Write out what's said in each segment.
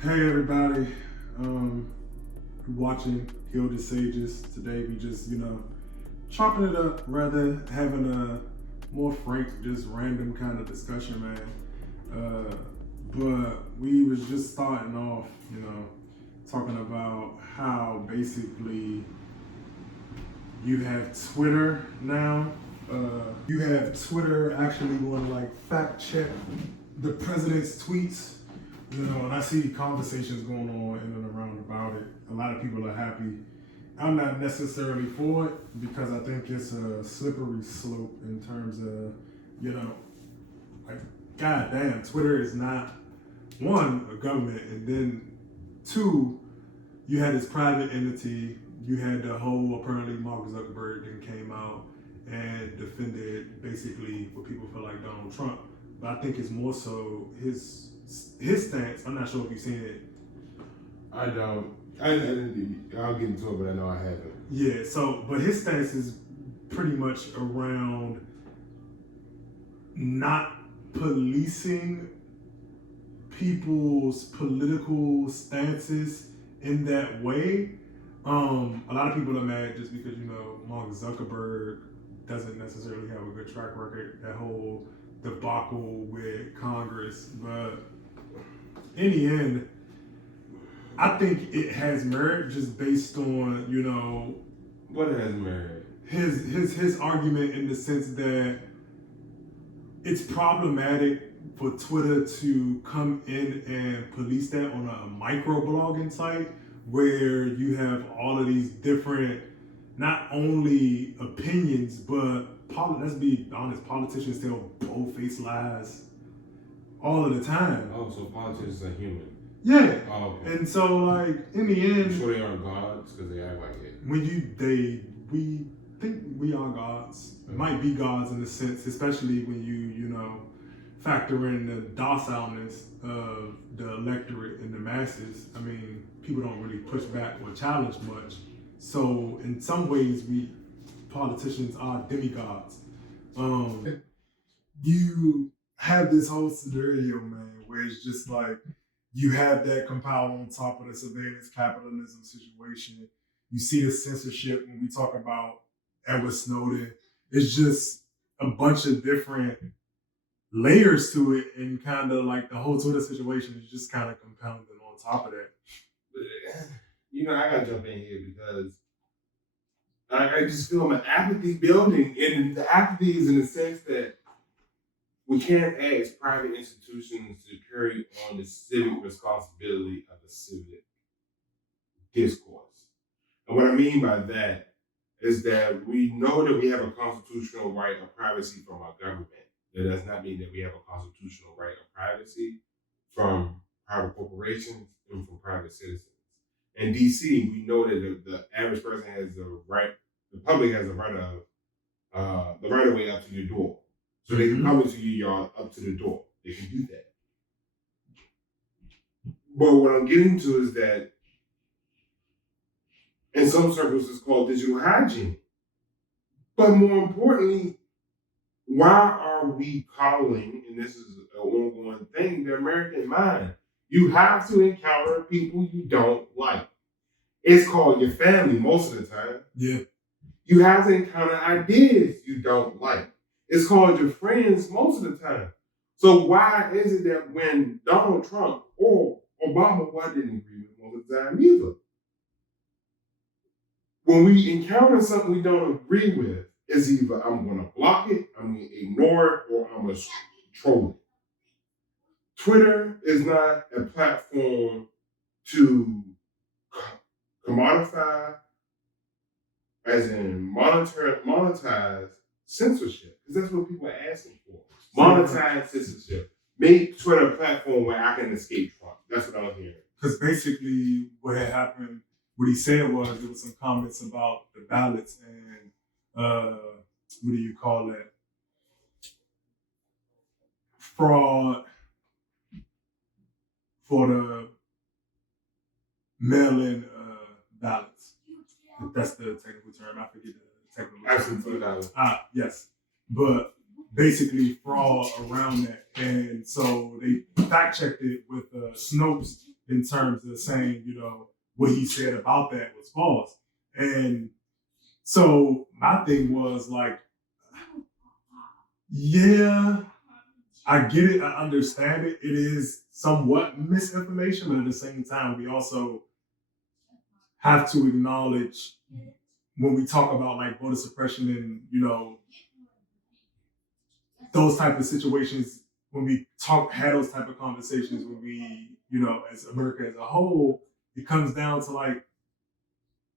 Hey everybody, watching Gilded Sages. Today we just, chopping it up rather having a more frank, just random kind of discussion, man. But we was just starting off, talking about how basically you have Twitter now. You have Twitter actually going to like fact check the president's tweets. And I see conversations going on in and around about it. A lot of people are happy. I'm not necessarily for it because I think it's a slippery slope in terms of, like, goddamn, Twitter is not one, a government, and then two, you had this private entity. You had the whole apparently Mark Zuckerberg then came out and defended basically what people feel like Donald Trump. But I think it's more so his stance. I'm not sure if you've seen it. I don't. I'll get into it, but I know I haven't. Yeah. So, but his stance is pretty much around not policing people's political stances in that way. A lot of people are mad just because Mark Zuckerberg doesn't necessarily have a good track record. That whole debacle with Congress, but in the end, I think it has merit just based on what has merit. His argument in the sense that it's problematic for Twitter to come in and police that on a microblogging site where you have all of these different, not only opinions, but let's be honest, politicians tell bold-faced lies all of the time. Oh, so politicians are human. Yeah. Oh, okay. And so, like, in the end, you sure they aren't gods because they act like it. We think we are gods. Might be gods in a sense, especially when you factor in the docileness of the electorate and the masses. I mean, people don't really push back or challenge much. So in some ways, we politicians are demigods. You have this whole scenario, man, where it's just like you have that compiled on top of the surveillance capitalism situation. You see the censorship when we talk about Edward Snowden. It's just a bunch of different layers to it, and kind of like the whole Twitter situation is just kind of compounded on top of that. I gotta jump in here because I just feel an apathy building, and the apathy is in the sense that we can't ask private institutions to carry on the civic responsibility of the civic discourse. And what I mean by that is that we know that we have a constitutional right of privacy from our government. That does not mean that we have a constitutional right of privacy from private corporations and from private citizens. In DC, we know that the average person has the right, the public has the right of way up to your door. So they can come into your yard up to the door. They can do that. But what I'm getting to is that in some circles it's called digital hygiene. But more importantly, why are we calling, and this is an ongoing thing, the American mind? You have to encounter people you don't like. It's called your family most of the time. Yeah. You have to encounter ideas you don't like. It's called your friends most of the time. So why is it that when Donald Trump or Obama, who I didn't agree with most of the time either, when we encounter something we don't agree with, it's either I'm going to block it, I'm going to ignore it, or I'm going to troll it. Twitter is not a platform to commodify, as in monetize censorship, because that's what people are asking for. Monetize censorship. Make Twitter a platform where I can escape Trump. That's what I'm hearing. Because basically what had happened, what he said was there was some comments about the ballots and what do you call that? Fraud for the mail-in ballots. If that's the technical term. I forget the technical term. Yes. But basically fraud around that. And so they fact-checked it with Snopes in terms of saying, what he said about that was false. And so my thing was like, yeah, I get it, I understand it. It is somewhat misinformation, but at the same time, we also have to acknowledge when we talk about like voter suppression and those type of situations, when we had those type of conversations, when we, as America as a whole, it comes down to like,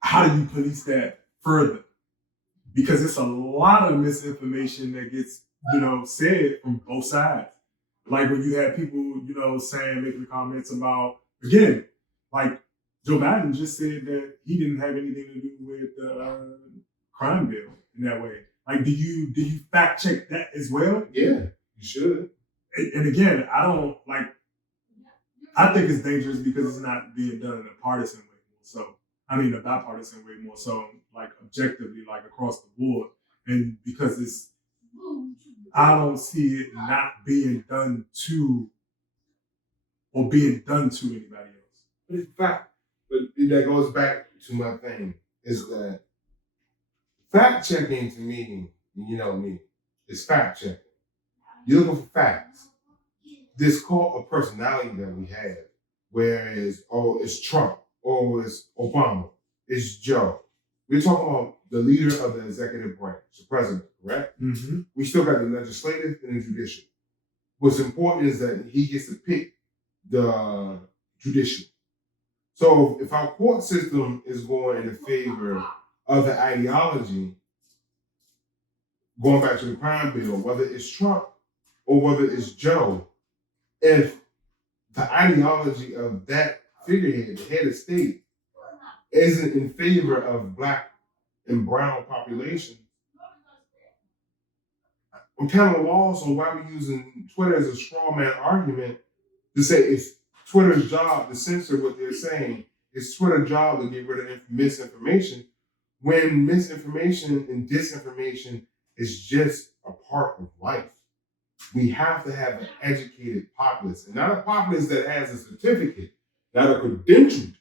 how do you police that further? Because it's a lot of misinformation that gets, said from both sides. Like when you had people, making comments about, again, like Joe Biden just said that he didn't have anything to do with the crime bill in that way. Like, do you fact check that as well? Yeah, you should. And again, I think it's dangerous because it's not being done in a partisan way. So, a bipartisan way more so, like objectively, like across the board. And because I don't see it not being done to or being done to anybody else. But it's fact. But that goes back to my thing, is that fact checking to me, is fact checking. You're looking for facts. This cult of personality that we have, whereas, it's Trump, or it's Obama, it's Joe. We're talking about the leader of the executive branch, the president, correct? Mm-hmm. We still got the legislative and the judicial. What's important is that he gets to pick the judicial. So if our court system is going in favor of the ideology, going back to the crime bill, whether it's Trump or whether it's Joe, if the ideology of that figurehead, the head of state, isn't in favor of Black and brown population, I'm kind of lost on why we're using Twitter as a straw man argument to say it's Twitter's job to censor what they're saying. It's Twitter's job to get rid of misinformation, when misinformation and disinformation is just a part of life. We have to have an educated populace, and not a populace that has a certificate, not a credentialed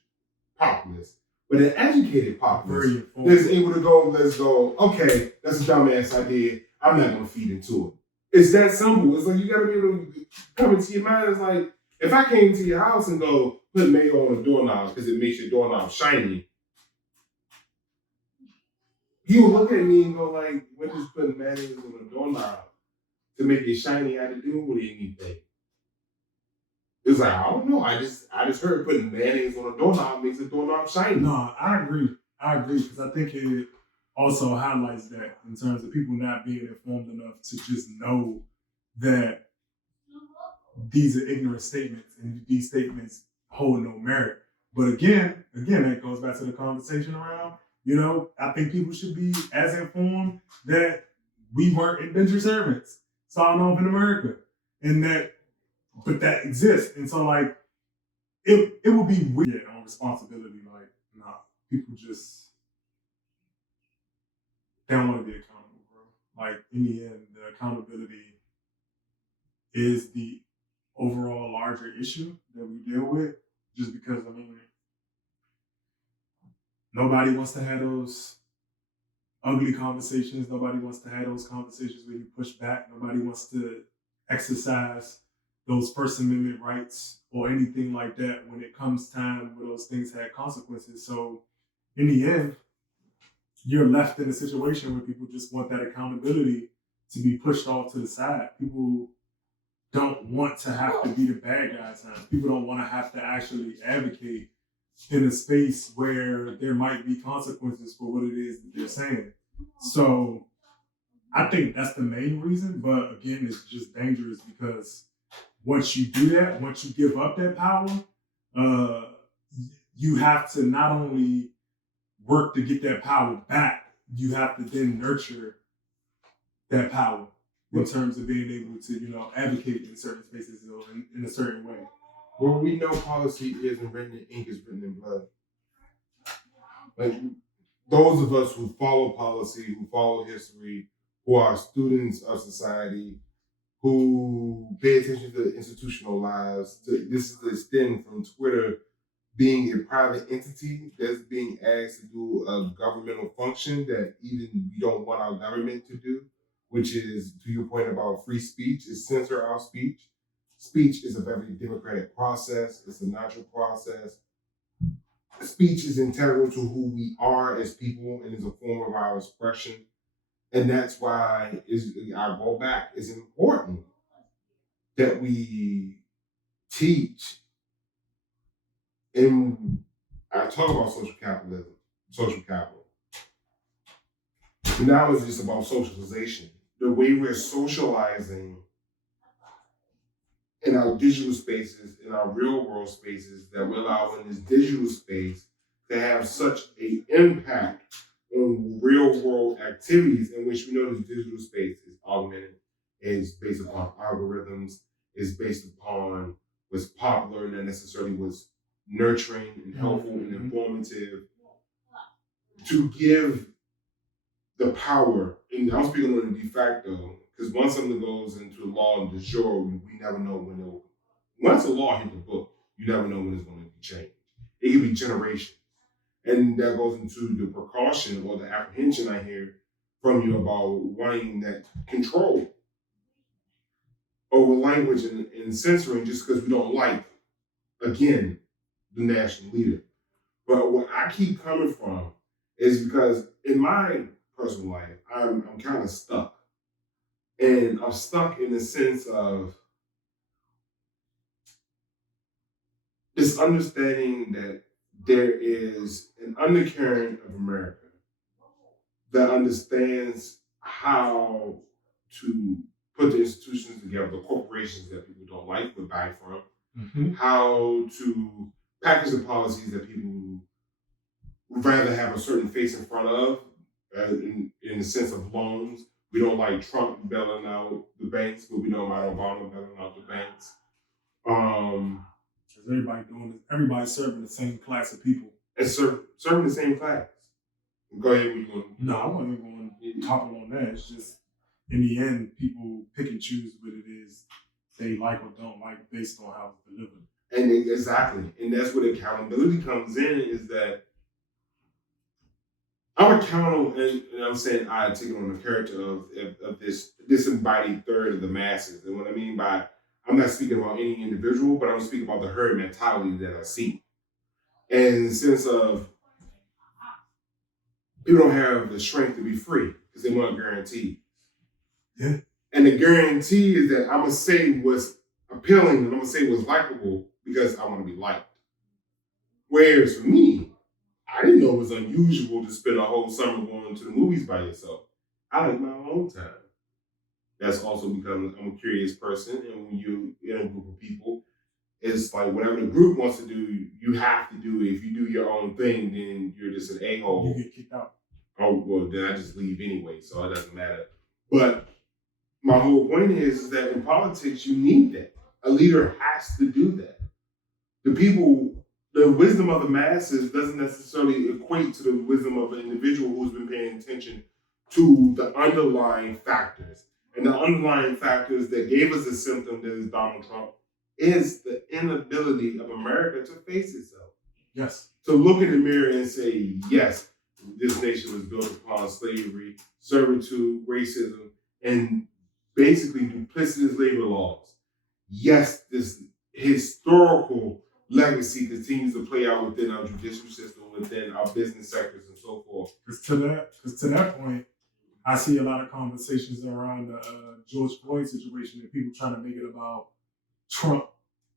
populace, but an educated populace that's able to go, okay, that's a dumbass idea. I'm not going to feed into it. It's that simple. It's like you got to be able to come into your mind. It's like, if I came to your house and go, put mayo on the doorknob because it makes your doorknob shiny, you would look at me and go like, what is putting mayonnaise on the doorknob to make it shiny had to do with anything? It's like, I don't know. I just heard putting mayonnaise on a doorknob makes the doorknob shiny. No, I agree because I think it also highlights that in terms of people not being informed enough to just know that these are ignorant statements and these statements hold no merit. But again, that goes back to the conversation around, I think people should be as informed that we weren't indentured servants starting off in America, but that exists. And so like, it would be weird on responsibility. Like, nah, people just, they don't want to be accountable, bro. Like, in the end, the accountability is the overall larger issue that we deal with, just because, nobody wants to have those ugly conversations. Nobody wants to have those conversations where you push back. Nobody wants to exercise those First Amendment rights or anything like that when it comes time where those things had consequences. So in the end, you're left in a situation where people just want that accountability to be pushed off to the side. People don't want to have to be the bad guys. People don't want to have to actually advocate in a space where there might be consequences for what it is that they're saying. So I think that's the main reason. But again, it's just dangerous because once you do that, once you give up that power, you have to not only work to get that power back, you have to then nurture that power in terms of being able to, advocate in certain spaces or in a certain way. Well, we know policy isn't written in ink, it's written in blood. Like, those of us who follow policy, who follow history, who are students of society, who pay attention to institutional lives. This is the extent from Twitter being a private entity that's being asked to do a governmental function that even we don't want our government to do, which is, to your point about free speech, is censor our speech. Speech is a very democratic process. It's a natural process. Speech is integral to who we are as people and is a form of our expression. And that's why I go back. It's important that we teach. And I talk about social capitalism, social capital. Now it's just about socialization. The way we're socializing in our digital spaces, in our real world spaces, that we allow in this digital space to have such an impact on real world activities, in which we know this digital space is augmented, is based upon algorithms, is based upon what's popular, not necessarily what's nurturing and helpful and informative, to give the power, and I'm speaking on the de facto, because once something goes into law and de jure, we never know when it will. Once a law hit the book, you never know when it's going to be changed. It could be generations. And that goes into the precaution or the apprehension I hear from you about wanting that control over language and censoring just because we don't like, again, the national leader. But what I keep coming from is because in my personal life, I'm kind of stuck. And I'm stuck in the sense of this understanding that there is an undercurrent of America that understands how to put the institutions together, the corporations that people don't like but buy from, how to package the policies that people would rather have a certain face in front of, in the sense of loans. We don't like Trump bailing out the banks, but we don't like Obama bailing out the banks. Everybody doing this. Everybody's serving the same class of people. And serving the same class. Go ahead. No, I wasn't going to topple on that. It's just, in the end, people pick and choose what it is they like or don't like based on how it's delivered. And exactly. And that's where the accountability comes in, is that I'm accountable, and I'm saying I take it on the character of this disembodied third of the masses. And what I mean by, I'm not speaking about any individual, but I'm speaking about the herd mentality that I see. And in the sense of, people don't have the strength to be free because they want guarantees. Yeah. And the guarantee is that I'm going to say what's appealing and I'm going to say what's likable because I want to be liked. Whereas for me, I didn't know it was unusual to spend a whole summer going to the movies by yourself. I like my own time. That's also because I'm a curious person, and when you're in a group of people, it's like whatever the group wants to do, you have to do it. If you do your own thing, then you're just an a-hole. You get kicked out. Oh, well, then I just leave anyway, so it doesn't matter. But my whole point is that in politics, you need that. A leader has to do that. The wisdom of the masses doesn't necessarily equate to the wisdom of an individual who's been paying attention to the underlying factors. And the underlying factors that gave us the symptom that is Donald Trump is the inability of America to face itself. Yes. To look in the mirror and say, yes, this nation was built upon slavery, servitude, racism, and basically duplicitous labor laws. Yes, this historical legacy continues to play out within our judicial system, within our business sectors, and so forth. Because to that point, I see a lot of conversations around the George Floyd situation and people trying to make it about Trump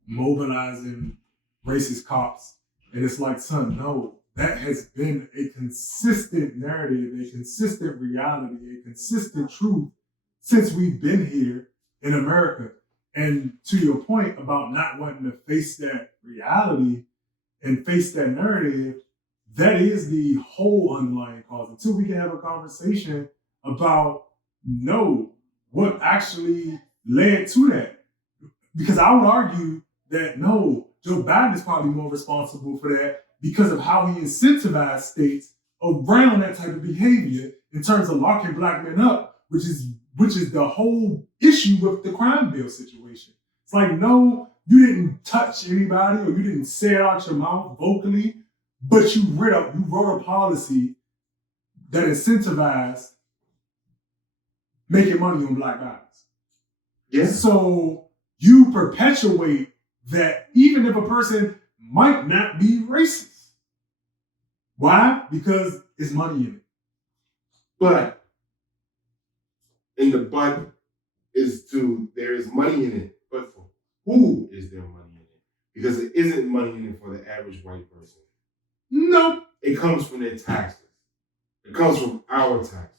mobilizing racist cops. And it's like, son, no, that has been a consistent narrative, a consistent reality, a consistent truth since we've been here in America. And to your point about not wanting to face that reality and face that narrative, that is the whole underlying cause. Until we can have a conversation about, what actually led to that. Because I would argue that, no, Joe Biden is probably more responsible for that because of how he incentivized states around that type of behavior in terms of locking black men up, which is which is the whole issue with the crime bill situation. It's like, no, you didn't touch anybody or you didn't say it out your mouth vocally, but you wrote a policy that incentivized making money on black guys. Yeah. So you perpetuate that even if a person might not be racist. Why? Because it's money in it. But there is money in it, but for who is there money in it? Because it isn't money in it for the average white person. No. It comes from their taxes. It comes from our taxes.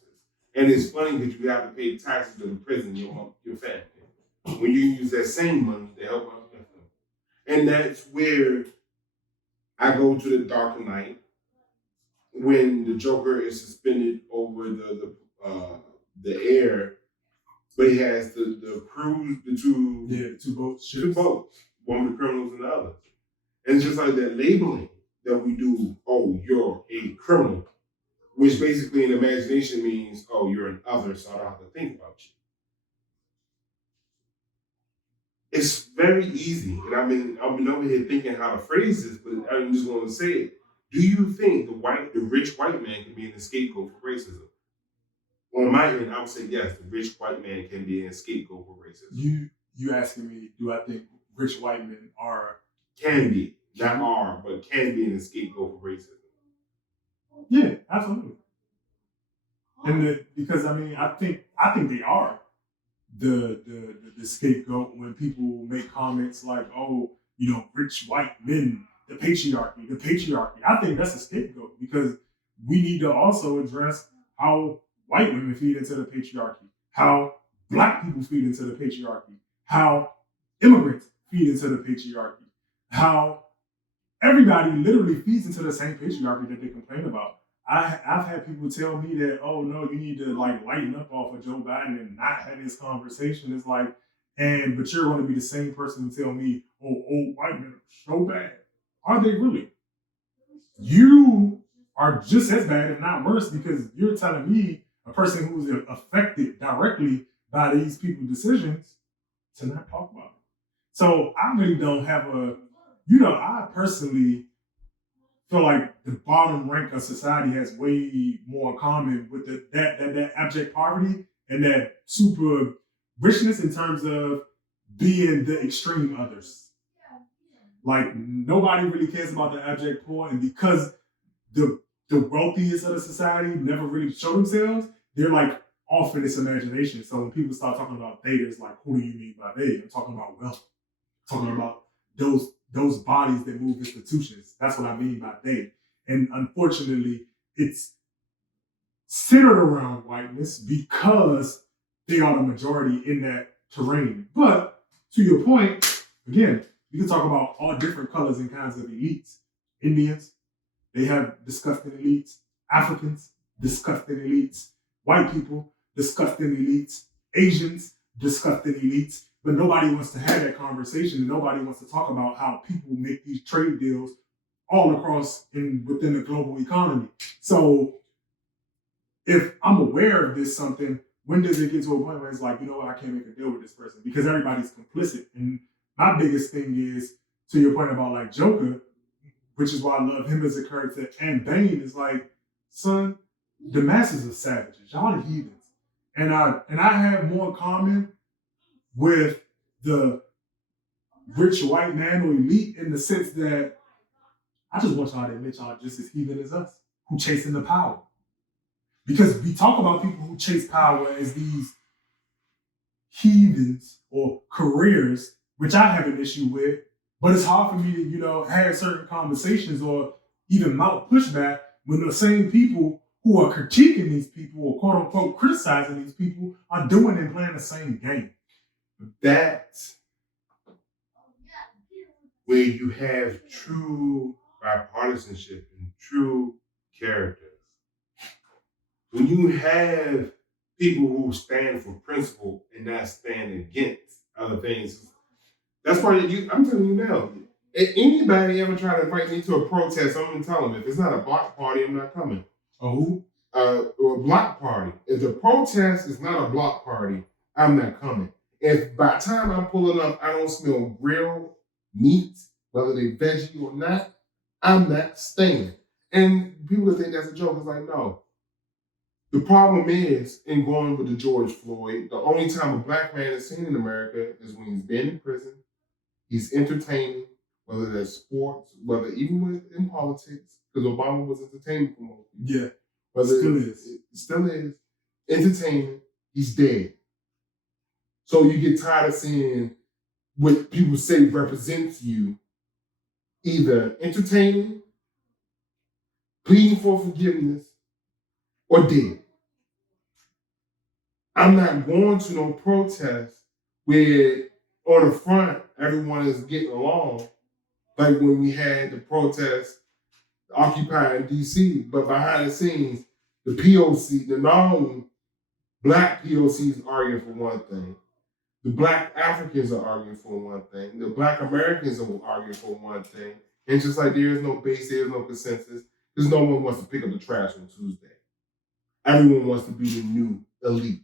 And it's funny that you have to pay taxes to the prison, your family, when you use that same money to help out them. And that's where I go to the Dark Knight when the Joker is suspended over the air, but he has the crews, the two boats, one with the criminals and the other. And it's just like that labeling that we do, oh, you're a criminal, which basically in imagination means, oh, you're an other, so I don't have to think about you. It's very easy, and I've been over here thinking how to phrase this, but I'm just going to say it. Do you think the rich white man can be an scapegoat for racism? On my end, I would say yes, the rich white man can be an scapegoat for racism. You asking me, do I think rich white men can be, not are, but can be an scapegoat for racism? Yeah, absolutely. And because I think they are the scapegoat when people make comments like, oh, rich white men, the patriarchy. I think that's a scapegoat because we need to also address how white women feed into the patriarchy, how black people feed into the patriarchy, how immigrants feed into the patriarchy, how everybody literally feeds into the same patriarchy that they complain about. I've had people tell me that, oh no, you need to lighten up off of Joe Biden and not have this conversation. It's like, but you're going to be the same person to tell me, oh, old white men are so bad. Are they really? You are just as bad, if not worse, because you're telling me, a person who's affected directly by these people's decisions, to not talk about it. So I really don't have I personally feel like the bottom rank of society has way more in common with that abject poverty and that super richness in terms of being the extreme others. Like nobody really cares about the abject poor, and because the wealthiest of the society never really show themselves, they're like off in this imagination. So when people start talking about they, it's like, who do you mean by they? I'm talking about wealth. I'm talking about those bodies that move institutions. That's what I mean by they. And unfortunately, it's centered around whiteness because they are the majority in that terrain. But to your point, again, you can talk about all different colors and kinds of elites. Indians, they have disgusting elites. Africans, disgusting elites. White people, disgusting elites. Asians, disgusting elites. But nobody wants to have that conversation, and nobody wants to talk about how people make these trade deals all across within the global economy. So if I'm aware of this something, when does it get to a point where it's like, you know what, I can't make a deal with this person because everybody's complicit. And my biggest thing is, to your point about like Joker, which is why I love him as a character, and Bane is like, son, the masses are savages. Y'all are heathens. And I have more in common with the rich white man or elite in the sense that I just want y'all to admit y'all just as heathen as us, who chasing the power. Because we talk about people who chase power as these heathens or careers, which I have an issue with, but it's hard for me to, have certain conversations or even mount pushback when the same people who are critiquing these people or quote unquote criticizing these people are doing and playing the same game. That's where you have true bipartisanship and true characters. When you have people who stand for principle and not stand against other things, that's why I'm telling you now, if anybody ever try to invite me to a protest, I'm going to tell them, if it's not a block party, I'm not coming. A who? or a block party. If the protest is not a block party, I'm not coming. If by the time I'm pulling up, I don't smell grilled meat, whether they veggie or not, I'm not staying. And people think that's a joke. It's like, no. The problem is, in going with the George Floyd, the only time a black man is seen in America is when he's been in prison, he's entertaining, whether that's sports, whether even in politics, because Obama was entertainment for most people. Yeah, Whether still is. Entertainment, he's dead. So you get tired of seeing what people say represents you, either entertaining, pleading for forgiveness, or dead. I'm not going to no protest where on the front everyone is getting along, like when we had the protest occupying DC, but behind the scenes, the POC, the non-black POCs arguing for one thing. The black Africans are arguing for one thing. The black Americans are arguing for one thing. And just like there is no base, there is no consensus, because no one wants to pick up the trash on Tuesday. Everyone wants to be the new elite.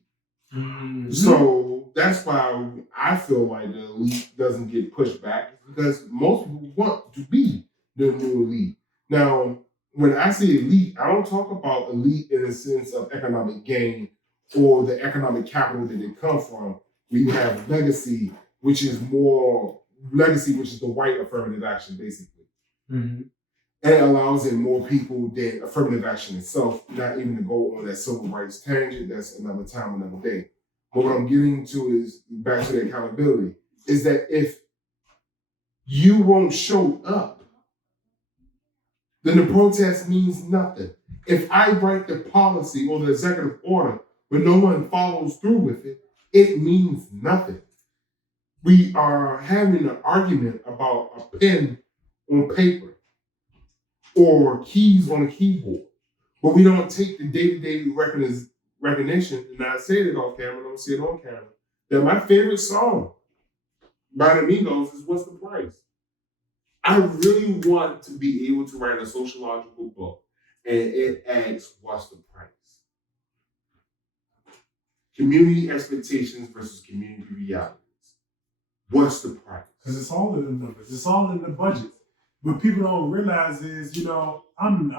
Mm-hmm. So that's why I feel like the elite doesn't get pushed back, because most people want to be the new elite. Now, when I say elite, I don't talk about elite in the sense of economic gain or the economic capital that they come from. We have legacy, which is the white affirmative action, basically. Mm-hmm. And it allows in more people than affirmative action itself, not even to go on that civil rights tangent. That's another time, another day. But what I'm getting to is, back to the accountability, is that if you won't show up, then the protest means nothing. If I write the policy or the executive order, but no one follows through with it, it means nothing. We are having an argument about a pen on paper or keys on a keyboard, but we don't take the day-to-day recognition, and I say it off camera, don't say it on camera, that my favorite song by the Migos is What's the Price? I really want to be able to write a sociological book, and it asks, what's the price? Community expectations versus community realities. What's the price? Because it's all in the numbers. It's all in the budget. What people don't realize is, I'm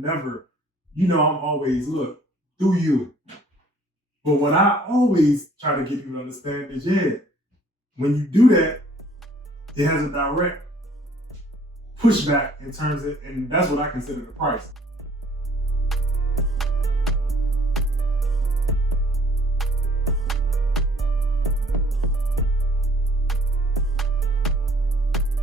never, I'm always, look, through you. But what I always try to get people to understand is, when you do that, it has a direct pushback in terms of, and that's what I consider the price.